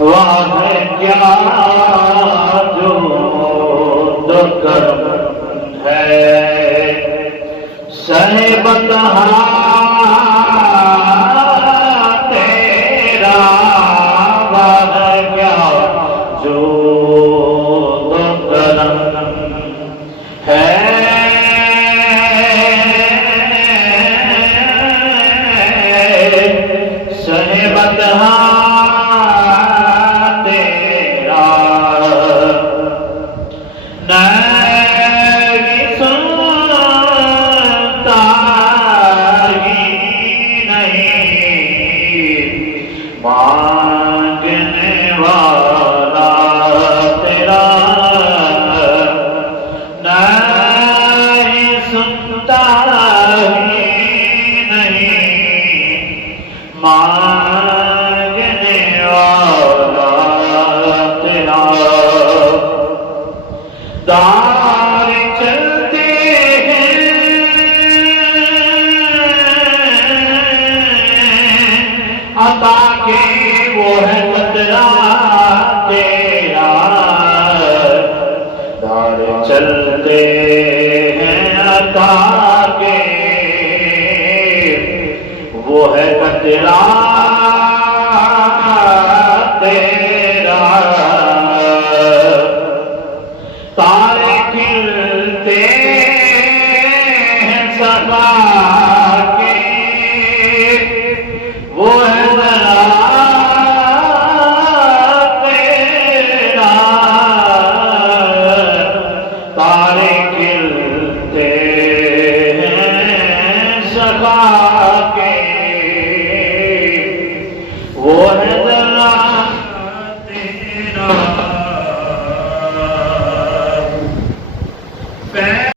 واہ کیا جو کرم ہے صحبتہا تیرا، واہ کیا جو کرم ہے صحبتہا مانگنے والا تیرا نہیں سنتا ہی نہیں، مانگنے والا تیرا دار چلتے ہیں عطا کے وہ ہے قطرہ تیرا، دار چلتے ہیں عطا کے وہ ہے قطرہ تیرا، تارے کھلتے ہیں صفا کے وہ ہے ذرا تیرا، تارے کھلتے ہیں صفا کے وہ ہے ذرا تیرا۔